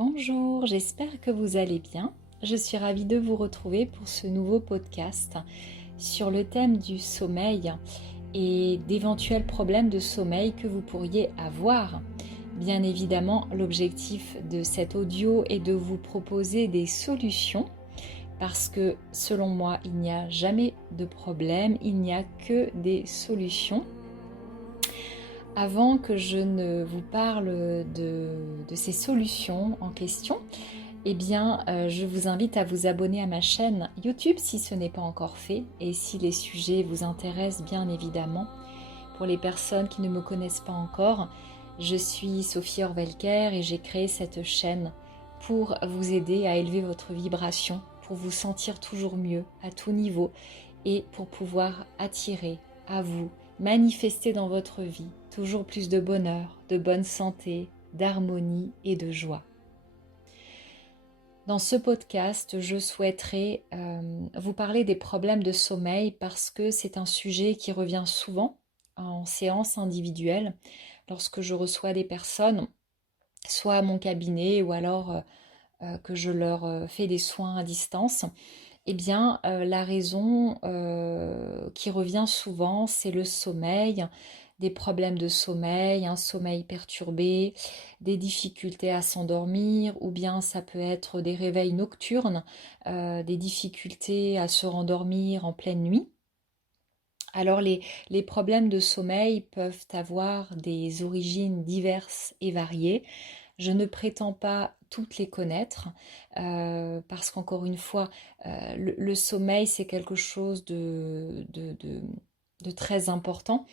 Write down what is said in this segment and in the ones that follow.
Bonjour, j'espère que vous allez bien. Je suis ravie de vous retrouver pour ce nouveau podcast sur le thème du sommeil et d'éventuels problèmes de sommeil que vous pourriez avoir. Bien évidemment, l'objectif de cet audio est de vous proposer des solutions parce que selon moi, il n'y a jamais de problème, il n'y a que des solutions. Avant que je ne vous parle de ces solutions en question, je vous invite à vous abonner à ma chaîne YouTube si ce n'est pas encore fait et si les sujets vous intéressent bien évidemment. Pour les personnes qui ne me connaissent pas encore, je suis Sophie Orvelker et j'ai créé cette chaîne pour vous aider à élever votre vibration, pour vous sentir toujours mieux à tout niveau et pour pouvoir attirer à vous, manifester dans votre vie toujours plus de bonheur, de bonne santé, d'harmonie et de joie. Dans ce podcast, je souhaiterais vous parler des problèmes de sommeil parce que c'est un sujet qui revient souvent en séance individuelle lorsque je reçois des personnes, soit à mon cabinet ou alors que je leur fais des soins à distance. La raison qui revient souvent, c'est le sommeil, des problèmes de sommeil, un sommeil perturbé, des difficultés à s'endormir, ou bien ça peut être des réveils nocturnes, des difficultés à se rendormir en pleine nuit. Alors les problèmes de sommeil peuvent avoir des origines diverses et variées. Je ne prétends pas toutes les connaître parce qu'encore une fois, le sommeil c'est quelque chose de très important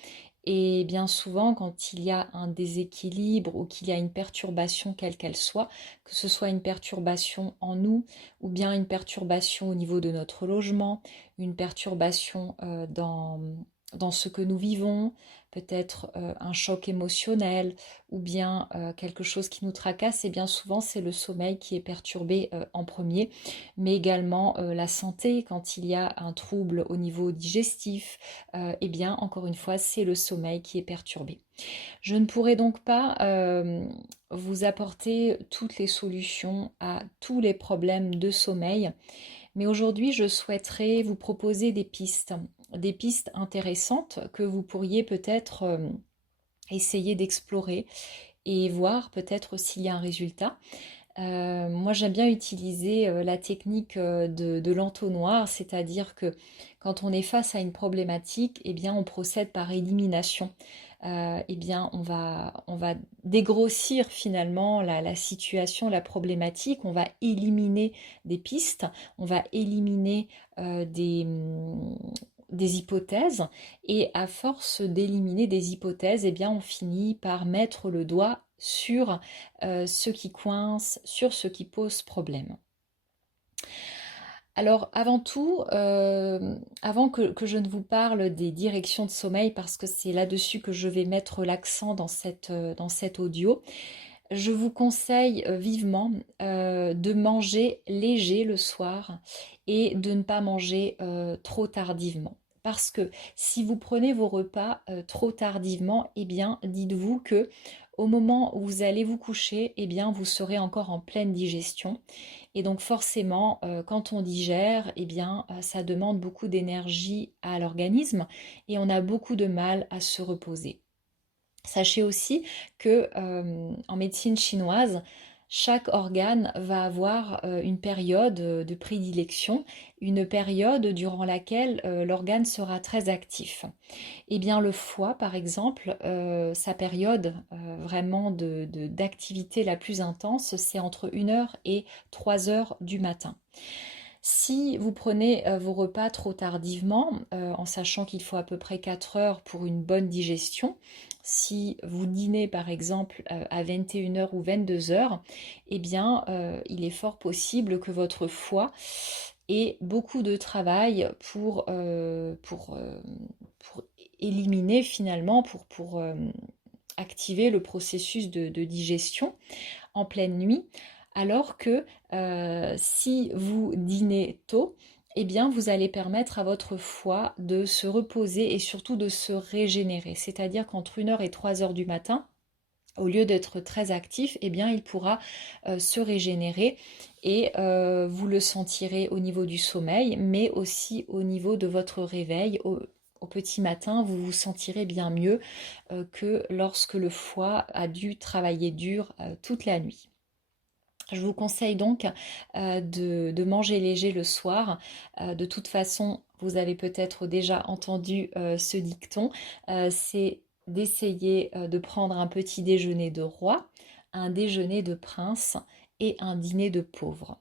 et bien souvent quand il y a un déséquilibre ou qu'il y a une perturbation quelle qu'elle soit, que ce soit une perturbation en nous ou bien une perturbation au niveau de notre logement, une perturbation dans ce que nous vivons, peut-être un choc émotionnel ou bien quelque chose qui nous tracasse, et bien souvent c'est le sommeil qui est perturbé en premier, mais également la santé quand il y a un trouble au niveau digestif, encore une fois c'est le sommeil qui est perturbé. Je ne pourrai donc pas vous apporter toutes les solutions à tous les problèmes de sommeil, mais aujourd'hui je souhaiterais vous proposer des pistes intéressantes que vous pourriez peut-être essayer d'explorer et voir peut-être s'il y a un résultat. Moi j'aime bien utiliser la technique de l'entonnoir, c'est-à-dire que quand on est face à une problématique, on procède par élimination. On va dégrossir finalement la situation, la problématique, on va éliminer des pistes, on va éliminer des hypothèses, et à force d'éliminer des hypothèses, on finit par mettre le doigt sur ce qui coince, sur ce qui pose problème. Alors avant tout, avant que je ne vous parle des directions de sommeil, parce que c'est là-dessus que je vais mettre l'accent dans cet audio, je vous conseille vivement de manger léger le soir et de ne pas manger trop tardivement. Parce que si vous prenez vos repas trop tardivement, dites-vous que au moment où vous allez vous coucher, vous serez encore en pleine digestion. Et donc forcément, quand on digère, ça demande beaucoup d'énergie à l'organisme et on a beaucoup de mal à se reposer. Sachez aussi que en médecine chinoise, chaque organe va avoir une période de prédilection, une période durant laquelle l'organe sera très actif. Le foie, par exemple, sa période vraiment d'activité la plus intense, c'est entre 1 heure et 3 heures du matin. Si vous prenez vos repas trop tardivement, en sachant qu'il faut à peu près 4 heures pour une bonne digestion, si vous dînez par exemple à 21 heures ou 22 heures, il est fort possible que votre foie ait beaucoup de travail pour éliminer finalement, pour activer le processus de digestion en pleine nuit, alors que si vous dînez tôt, vous allez permettre à votre foie de se reposer et surtout de se régénérer. C'est-à-dire qu'entre 1 heure et 3 heures du matin, au lieu d'être très actif, eh bien, il pourra se régénérer et vous le sentirez au niveau du sommeil, mais aussi au niveau de votre réveil. Au petit matin, vous vous sentirez bien mieux que lorsque le foie a dû travailler dur toute la nuit. Je vous conseille donc de manger léger le soir. De toute façon, vous avez peut-être déjà entendu ce dicton, c'est d'essayer de prendre un petit déjeuner de roi, un déjeuner de prince et un dîner de pauvre.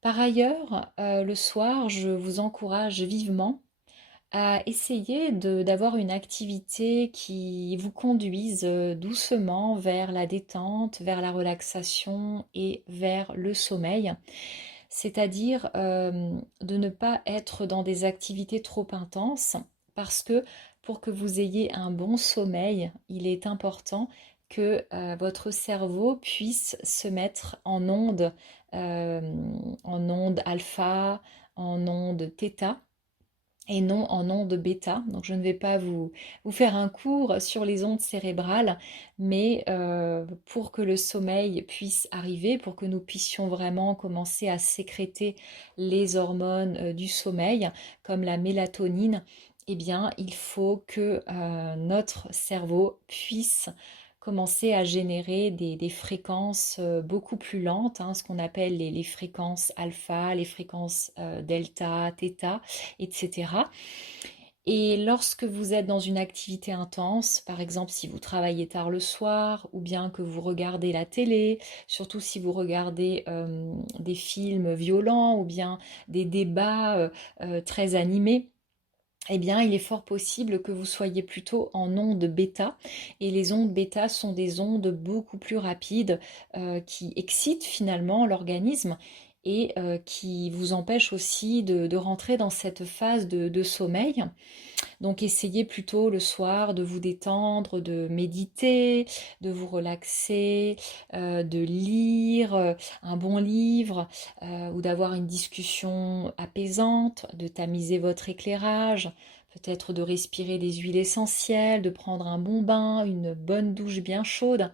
Par ailleurs, le soir, je vous encourage vivement à essayer d'avoir une activité qui vous conduise doucement vers la détente, vers la relaxation et vers le sommeil. C'est-à-dire de ne pas être dans des activités trop intenses parce que pour que vous ayez un bon sommeil, il est important que votre cerveau puisse se mettre euh, en onde alpha, en onde θ et non en ondes bêta. Donc je ne vais pas vous faire un cours sur les ondes cérébrales, mais pour que le sommeil puisse arriver, pour que nous puissions vraiment commencer à sécréter les hormones du sommeil, comme la mélatonine, eh bien il faut que notre cerveau puisse commencer à générer des fréquences beaucoup plus lentes, hein, ce qu'on appelle les fréquences alpha, les fréquences delta, θ, etc. Et lorsque vous êtes dans une activité intense, par exemple si vous travaillez tard le soir ou bien que vous regardez la télé, surtout si vous regardez des films violents ou bien des débats très animés, eh bien, il est fort possible que vous soyez plutôt en onde bêta. Et les ondes bêta sont des ondes beaucoup plus rapides qui excitent finalement l'organisme et qui vous empêchent aussi de rentrer dans cette phase de sommeil. Donc essayez plutôt le soir de vous détendre, de méditer, de vous relaxer, de lire un bon livre ou d'avoir une discussion apaisante, de tamiser votre éclairage, peut-être de respirer des huiles essentielles, de prendre un bon bain, une bonne douche bien chaude.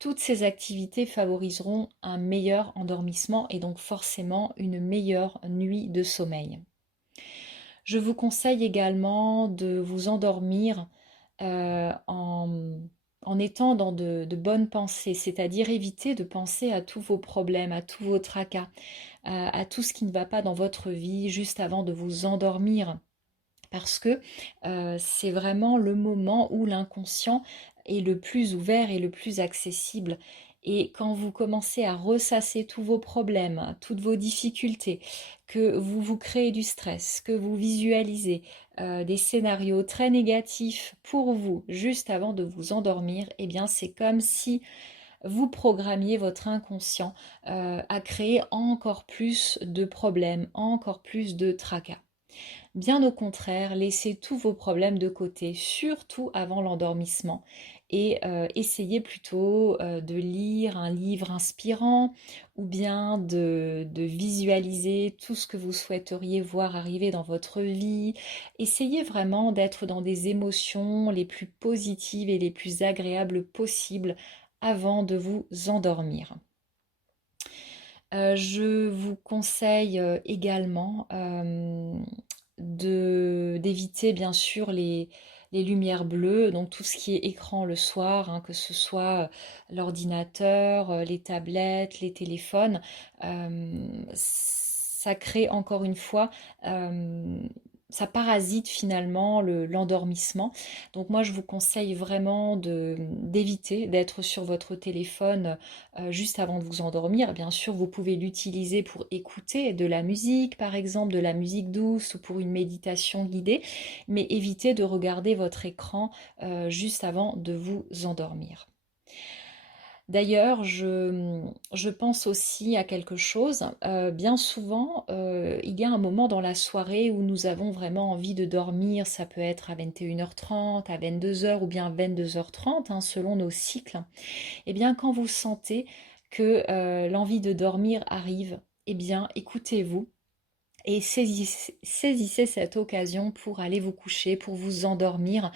Toutes ces activités favoriseront un meilleur endormissement et donc forcément une meilleure nuit de sommeil. Je vous conseille également de vous endormir en étant dans de bonnes pensées, c'est-à-dire éviter de penser à tous vos problèmes, à tous vos tracas, à tout ce qui ne va pas dans votre vie juste avant de vous endormir. Parce que c'est vraiment le moment où l'inconscient est le plus ouvert et le plus accessible. Et quand vous commencez à ressasser tous vos problèmes, toutes vos difficultés, que vous vous créez du stress, que vous visualisez des scénarios très négatifs pour vous juste avant de vous endormir, eh bien c'est comme si vous programmiez votre inconscient à créer encore plus de problèmes, encore plus de tracas. Bien au contraire, laissez tous vos problèmes de côté, surtout avant l'endormissement, et essayez plutôt de lire un livre inspirant ou bien de visualiser tout ce que vous souhaiteriez voir arriver dans votre vie. Essayez vraiment d'être dans des émotions les plus positives et les plus agréables possibles avant de vous endormir. Je vous conseille également d'éviter bien sûr les lumières bleues, donc tout ce qui est écran le soir, hein, que ce soit l'ordinateur, les tablettes, les téléphones. Ça crée encore une fois, euh, ça parasite finalement l'endormissement. Donc moi je vous conseille vraiment d'éviter d'être sur votre téléphone juste avant de vous endormir. Bien sûr, vous pouvez l'utiliser pour écouter de la musique, par exemple, de la musique douce ou pour une méditation guidée, mais évitez de regarder votre écran juste avant de vous endormir. D'ailleurs, je pense aussi à quelque chose. Bien souvent, il y a un moment dans la soirée où nous avons vraiment envie de dormir. Ça peut être à 21h30, à 22h ou bien 22h30, hein, selon nos cycles. Eh bien, quand vous sentez que l'envie de dormir arrive, eh bien, écoutez-vous Et saisissez cette occasion pour aller vous coucher, pour vous endormir,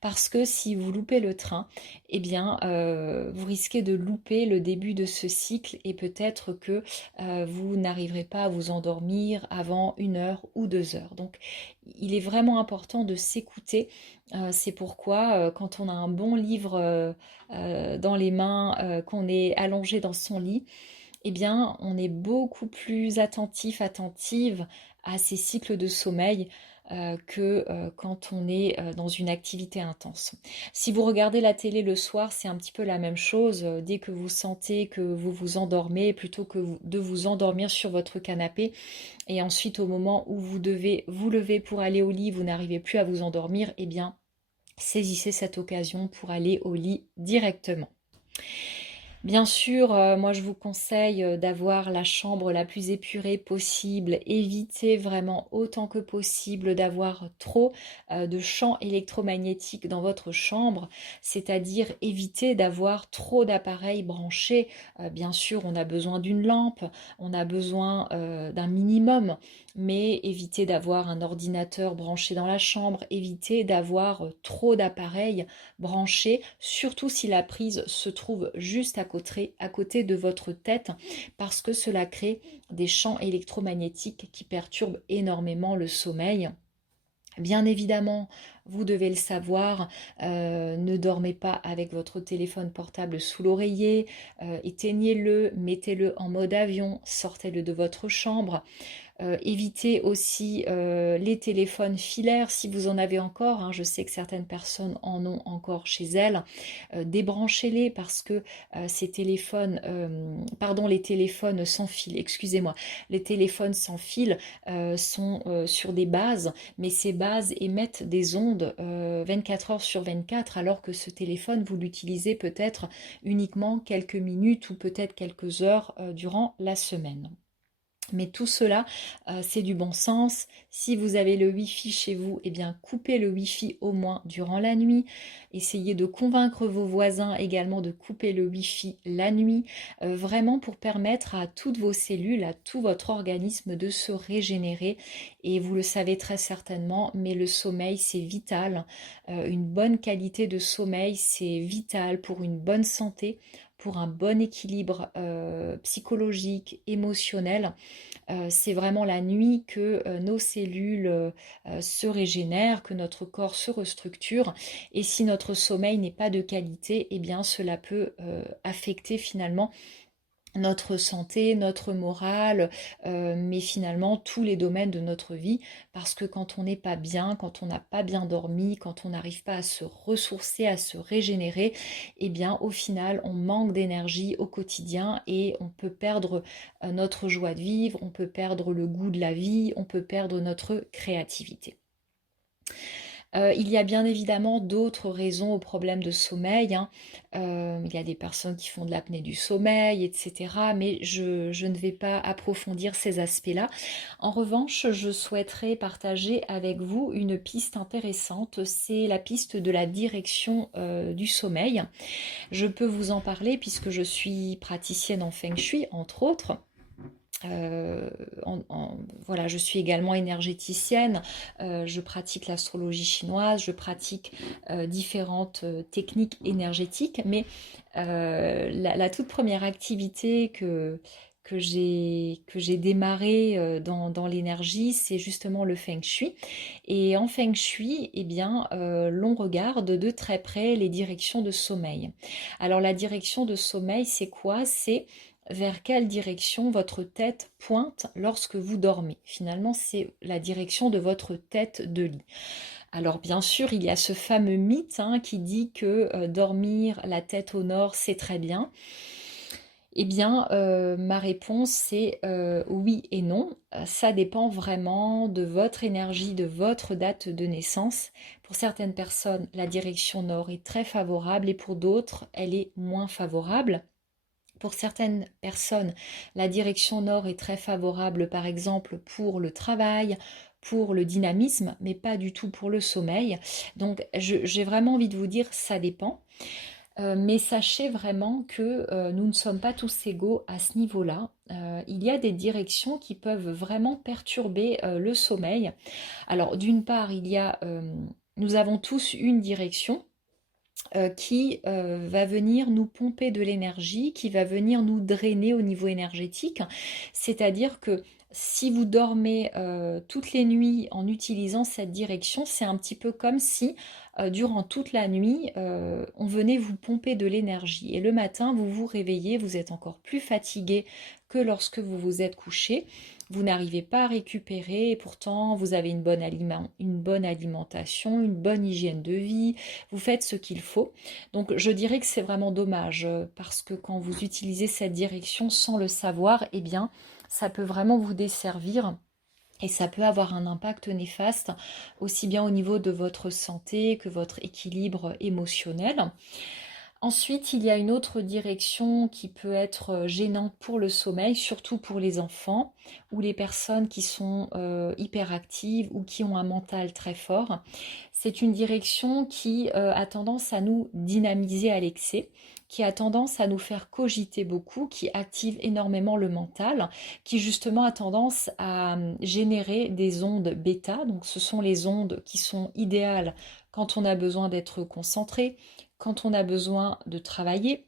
parce que si vous loupez le train, eh bien, vous risquez de louper le début de ce cycle et peut-être que vous n'arriverez pas à vous endormir avant 1 heure ou 2 heures. Donc, il est vraiment important de s'écouter. C'est pourquoi, quand on a un bon livre dans les mains, qu'on est allongé dans son lit, eh bien, on est beaucoup plus attentif, attentive à ces cycles de sommeil que quand on est dans une activité intense. Si vous regardez la télé le soir, c'est un petit peu la même chose. Dès que vous sentez que vous vous endormez, plutôt que de vous endormir sur votre canapé, et ensuite au moment où vous devez vous lever pour aller au lit, vous n'arrivez plus à vous endormir, eh bien, saisissez cette occasion pour aller au lit directement. Bien sûr, moi je vous conseille d'avoir la chambre la plus épurée possible. Évitez vraiment autant que possible d'avoir trop de champs électromagnétiques dans votre chambre, c'est-à-dire éviter d'avoir trop d'appareils branchés. Bien sûr, on a besoin d'une lampe, on a besoin d'un minimum, mais évitez d'avoir un ordinateur branché dans la chambre, évitez d'avoir trop d'appareils branchés, surtout si la prise se trouve juste à côté de votre tête, parce que cela crée des champs électromagnétiques qui perturbent énormément le sommeil. Bien évidemment, vous devez le savoir, ne dormez pas avec votre téléphone portable sous l'oreiller, éteignez-le, mettez-le en mode avion, sortez-le de votre chambre. Évitez aussi les téléphones filaires si vous en avez encore, hein. Je sais que certaines personnes en ont encore chez elles. Débranchez-les parce que les téléphones sans fil, excusez-moi, les téléphones sans fil sont sur des bases, mais ces bases émettent des ondes 24 heures sur 24, alors que ce téléphone, vous l'utilisez peut-être uniquement quelques minutes ou peut-être quelques heures durant la semaine. Mais tout cela, c'est du bon sens. Si vous avez le Wi-Fi chez vous, eh bien coupez le Wi-Fi au moins durant la nuit. Essayez de convaincre vos voisins également de couper le Wi-Fi la nuit, vraiment pour permettre à toutes vos cellules, à tout votre organisme de se régénérer. Et vous le savez très certainement, mais le sommeil, c'est vital. Une bonne qualité de sommeil, c'est vital pour une bonne santé, pour un bon équilibre psychologique, émotionnel. C'est vraiment la nuit que nos cellules se régénèrent, que notre corps se restructure. Et si notre sommeil n'est pas de qualité, eh bien cela peut affecter finalement notre santé, notre morale, mais finalement tous les domaines de notre vie, parce que quand on n'est pas bien, quand on n'a pas bien dormi, quand on n'arrive pas à se ressourcer, à se régénérer, eh bien au final on manque d'énergie au quotidien et on peut perdre notre joie de vivre, on peut perdre le goût de la vie, on peut perdre notre créativité. Il y a bien évidemment d'autres raisons aux problèmes de sommeil, hein. Il y a des personnes qui font de l'apnée du sommeil, etc. Mais je ne vais pas approfondir ces aspects-là. En revanche, je souhaiterais partager avec vous une piste intéressante. C'est la piste de la direction du sommeil. Je peux vous en parler puisque je suis praticienne en Feng Shui, entre autres. Euh, voilà, je suis également énergéticienne, je pratique l'astrologie chinoise, je pratique différentes techniques énergétiques, mais la toute première activité que j'ai démarrée dans l'énergie, c'est justement le Feng Shui. Et en Feng Shui, eh bien, l'on regarde de très près les directions de sommeil. Alors la direction de sommeil, c'est quoi? C'est vers quelle direction votre tête pointe lorsque vous dormez. Finalement, c'est la direction de votre tête de lit. Alors bien sûr, il y a ce fameux mythe qui dit que dormir la tête au nord, c'est très bien. Eh bien, ma réponse, c'est oui et non. Ça dépend vraiment de votre énergie, de votre date de naissance. Pour certaines personnes, la direction nord est très favorable et pour d'autres, elle est moins favorable. Pour certaines personnes, la direction nord est très favorable, par exemple, pour le travail, pour le dynamisme, mais pas du tout pour le sommeil. Donc, j'ai vraiment envie de vous dire, ça dépend. Mais sachez vraiment que nous ne sommes pas tous égaux à ce niveau-là. Il y a des directions qui peuvent vraiment perturber le sommeil. Alors d'une part, nous avons tous une direction qui va venir nous pomper de l'énergie, qui va venir nous drainer au niveau énergétique. C'est-à-dire que si vous dormez toutes les nuits en utilisant cette direction, c'est un petit peu comme si durant toute la nuit, on venait vous pomper de l'énergie. Et le matin, vous vous réveillez, vous êtes encore plus fatigué que lorsque vous vous êtes couché. Vous n'arrivez pas à récupérer et pourtant vous avez une bonne alimentation, une bonne hygiène de vie, vous faites ce qu'il faut. Donc je dirais que c'est vraiment dommage parce que quand vous utilisez cette direction sans le savoir, eh bien ça peut vraiment vous desservir. Et ça peut avoir un impact néfaste, aussi bien au niveau de votre santé que votre équilibre émotionnel. Ensuite, il y a une autre direction qui peut être gênante pour le sommeil, surtout pour les enfants ou les personnes qui sont hyperactives ou qui ont un mental très fort. C'est une direction qui a tendance à nous dynamiser à l'excès, qui a tendance à nous faire cogiter beaucoup, qui active énormément le mental, qui justement a tendance à générer des ondes bêta. Donc ce sont les ondes qui sont idéales quand on a besoin d'être concentré, quand on a besoin de travailler,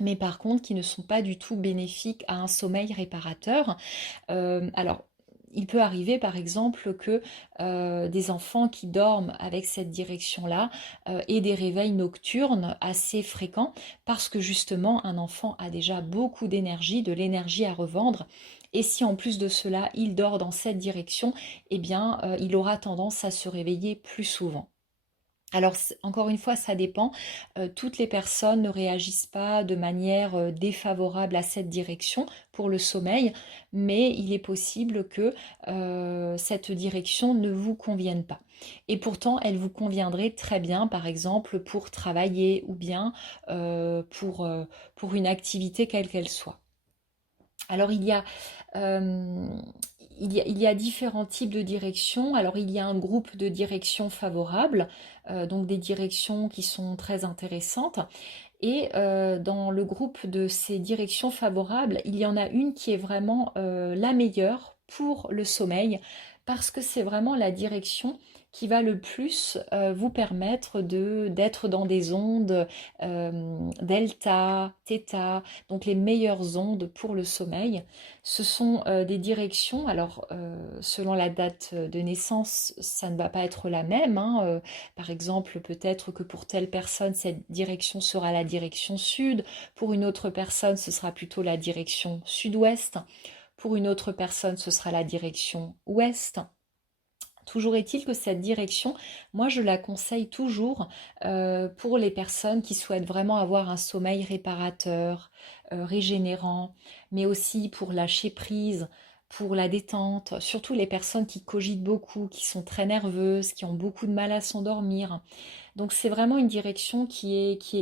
mais par contre qui ne sont pas du tout bénéfiques à un sommeil réparateur. Alors, il peut arriver par exemple que des enfants qui dorment avec cette direction-là aient des réveils nocturnes assez fréquents parce que justement un enfant a déjà beaucoup d'énergie, de l'énergie à revendre. Et si en plus de cela il dort dans cette direction, eh bien il aura tendance à se réveiller plus souvent. Alors, encore une fois, ça dépend. Toutes les personnes ne réagissent pas de manière défavorable à cette direction pour le sommeil, mais il est possible que cette direction ne vous convienne pas. Et pourtant, elle vous conviendrait très bien, par exemple, pour travailler ou bien pour une activité quelle qu'elle soit. Alors euh, il y a différents types de directions. Alors il y a un groupe de directions favorables, donc des directions qui sont très intéressantes. Et dans le groupe de ces directions favorables, il y en a une qui est vraiment la meilleure pour le sommeil, parce que c'est vraiment la direction qui va le plus vous permettre d'être dans des ondes delta, theta, donc les meilleures ondes pour le sommeil. Ce sont des directions, alors selon la date de naissance, ça ne va pas être la même, hein, par exemple, peut-être que pour telle personne, cette direction sera la direction sud, pour une autre personne, ce sera plutôt la direction sud-ouest, pour une autre personne, ce sera la direction ouest. Toujours est-il que cette direction, moi je la conseille toujours pour les personnes qui souhaitent vraiment avoir un sommeil réparateur, régénérant, mais aussi pour lâcher prise, pour la détente, surtout les personnes qui cogitent beaucoup, qui sont très nerveuses, qui ont beaucoup de mal à s'endormir. Donc c'est vraiment une direction qui est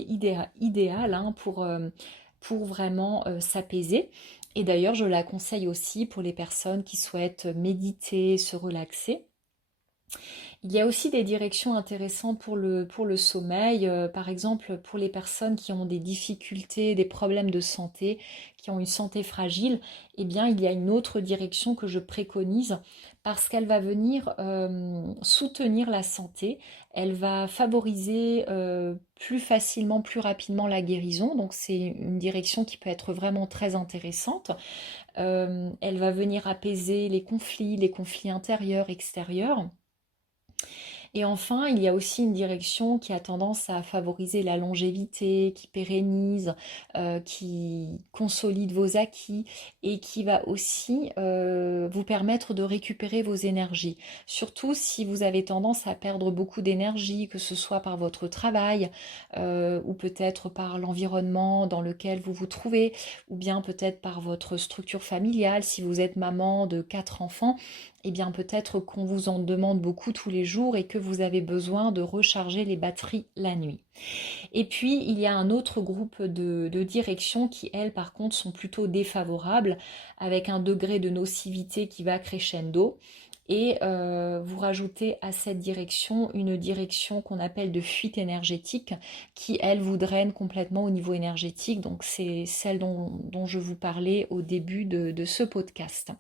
idéale hein, pour vraiment s'apaiser. Et d'ailleurs, je la conseille aussi pour les personnes qui souhaitent méditer, se relaxer. Il y a aussi des directions intéressantes pour le sommeil, par exemple pour les personnes qui ont des difficultés, des problèmes de santé, qui ont une santé fragile, eh bien il y a une autre direction que je préconise parce qu'elle va venir soutenir la santé, elle va favoriser plus facilement, plus rapidement la guérison, donc c'est une direction qui peut être vraiment très intéressante. Elle va venir apaiser les conflits intérieurs, extérieurs. Et enfin, il y a aussi une direction qui a tendance à favoriser la longévité, qui pérennise, qui consolide vos acquis et qui va aussi vous permettre de récupérer vos énergies. Surtout si vous avez tendance à perdre beaucoup d'énergie, que ce soit par votre travail ou peut-être par l'environnement dans lequel vous vous trouvez, ou bien peut-être par votre structure familiale, si vous êtes maman de 4 enfants eh bien peut-être qu'on vous en demande beaucoup tous les jours et que vous avez besoin de recharger les batteries la nuit. Et puis, il y a un autre groupe de directions qui, elles, par contre, sont plutôt défavorables, avec un degré de nocivité qui va crescendo. et vous rajoutez à cette direction une direction qu'on appelle de fuite énergétique qui, elle, vous draine complètement au niveau énergétique. Donc c'est celle dont je vous parlais au début de ce podcast.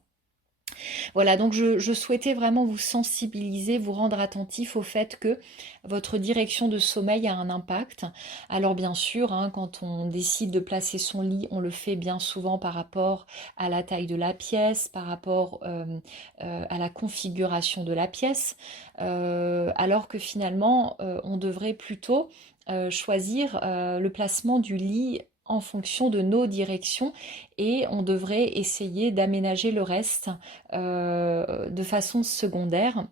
Voilà, donc je souhaitais vraiment vous sensibiliser, vous rendre attentif au fait que votre direction de sommeil a un impact. Alors bien sûr, hein, quand on décide de placer son lit, on le fait bien souvent par rapport à la taille de la pièce, par rapport à la configuration de la pièce, alors que finalement, on devrait plutôt choisir le placement du lit en fonction de nos directions et on devrait essayer d'aménager le reste de façon secondaire.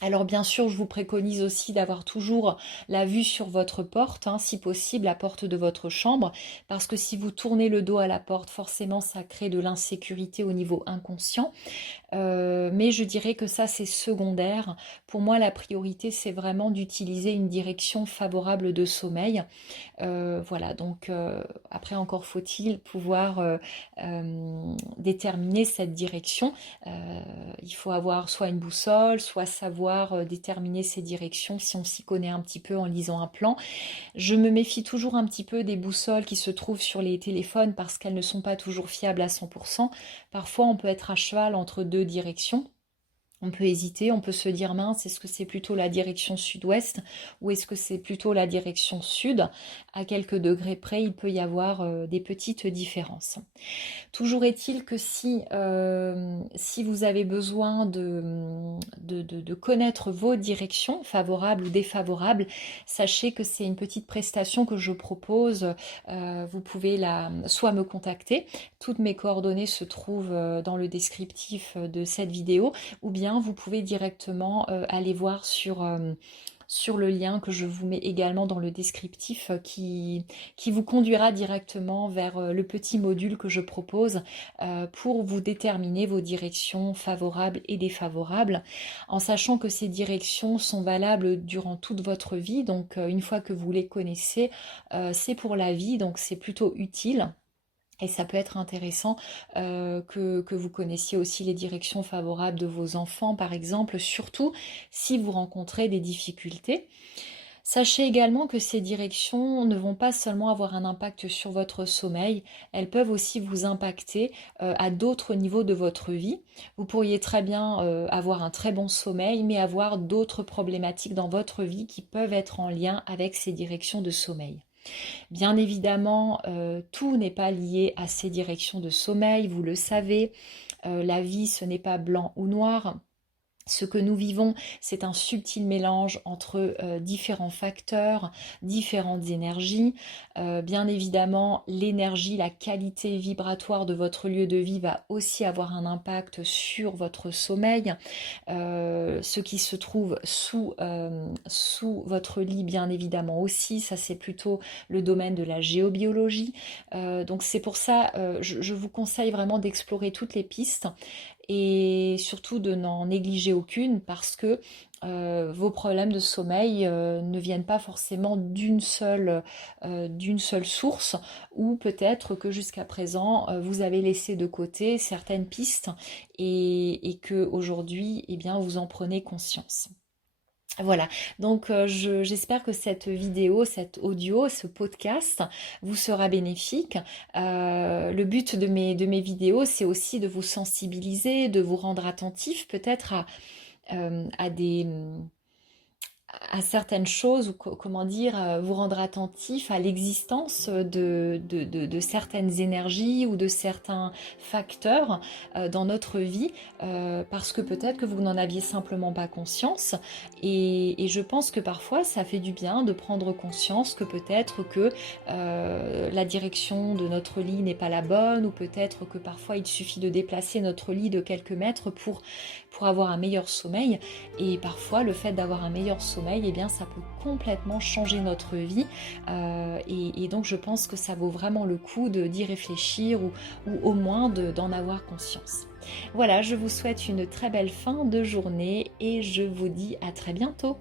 Alors bien sûr, je vous préconise aussi d'avoir toujours la vue sur votre porte, hein, si possible la porte de votre chambre, parce que si vous tournez le dos à la porte, forcément ça crée de l'insécurité au niveau inconscient. Mais je dirais que ça c'est secondaire. Pour moi, la priorité c'est vraiment d'utiliser une direction favorable de sommeil. Voilà, donc après encore faut-il pouvoir déterminer cette direction. Il faut avoir soit une boussole, soit savoir déterminer ces directions si on s'y connaît un petit peu en lisant un plan. Je me méfie toujours un petit peu des boussoles qui se trouvent sur les téléphones parce qu'elles ne sont pas toujours fiables à 100%. Parfois on peut être à cheval entre deux directions. On peut hésiter, on peut se dire mince, est-ce que c'est plutôt la direction sud-ouest ou est-ce que c'est plutôt la direction sud? À quelques degrés près, il peut y avoir des petites différences. Toujours est-il que si vous avez besoin de connaître vos directions, favorables ou défavorables, sachez que c'est une petite prestation que je propose. Vous pouvez soit me contacter, toutes mes coordonnées se trouvent dans le descriptif de cette vidéo, ou bien vous pouvez directement aller voir sur le lien que je vous mets également dans le descriptif qui vous conduira directement vers le petit module que je propose pour vous déterminer vos directions favorables et défavorables, en sachant que ces directions sont valables durant toute votre vie. Donc une fois que vous les connaissez, c'est pour la vie, donc c'est plutôt utile. Et ça peut être intéressant que vous connaissiez aussi les directions favorables de vos enfants, par exemple, surtout si vous rencontrez des difficultés. Sachez également que ces directions ne vont pas seulement avoir un impact sur votre sommeil, elles peuvent aussi vous impacter à d'autres niveaux de votre vie. Vous pourriez très bien avoir un très bon sommeil, mais avoir d'autres problématiques dans votre vie qui peuvent être en lien avec ces directions de sommeil. Bien évidemment, tout n'est pas lié à ces directions de sommeil, vous le savez. La vie, ce n'est pas blanc ou noir. Ce que nous vivons, c'est un subtil mélange entre différents facteurs, différentes énergies. Bien évidemment, l'énergie, la qualité vibratoire de votre lieu de vie va aussi avoir un impact sur votre sommeil. Ce qui se trouve sous votre lit, bien évidemment aussi, ça c'est plutôt le domaine de la géobiologie. Donc c'est pour ça, je vous conseille vraiment d'explorer toutes les pistes et surtout de n'en négliger aucune parce que vos problèmes de sommeil ne viennent pas forcément d'une seule source, ou peut-être que jusqu'à présent vous avez laissé de côté certaines pistes et que aujourd'hui eh bien vous en prenez conscience. Voilà, donc j'espère que cette vidéo, cet audio, ce podcast vous sera bénéfique. Le but de mes vidéos, c'est aussi de vous sensibiliser, de vous rendre attentif peut-être à certaines choses, ou comment dire, vous rendre attentif à l'existence de certaines énergies ou de certains facteurs dans notre vie, parce que peut-être que vous n'en aviez simplement pas conscience, et je pense que parfois ça fait du bien de prendre conscience que peut-être que la direction de notre lit n'est pas la bonne, ou peut-être que parfois il suffit de déplacer notre lit de quelques mètres pour avoir un meilleur sommeil. Et parfois le fait d'avoir un meilleur sommeil, eh bien ça peut complètement changer notre vie, et donc je pense que ça vaut vraiment le coup d'y réfléchir, ou au moins d'en avoir conscience. Voilà, je vous souhaite une très belle fin de journée et je vous dis à très bientôt.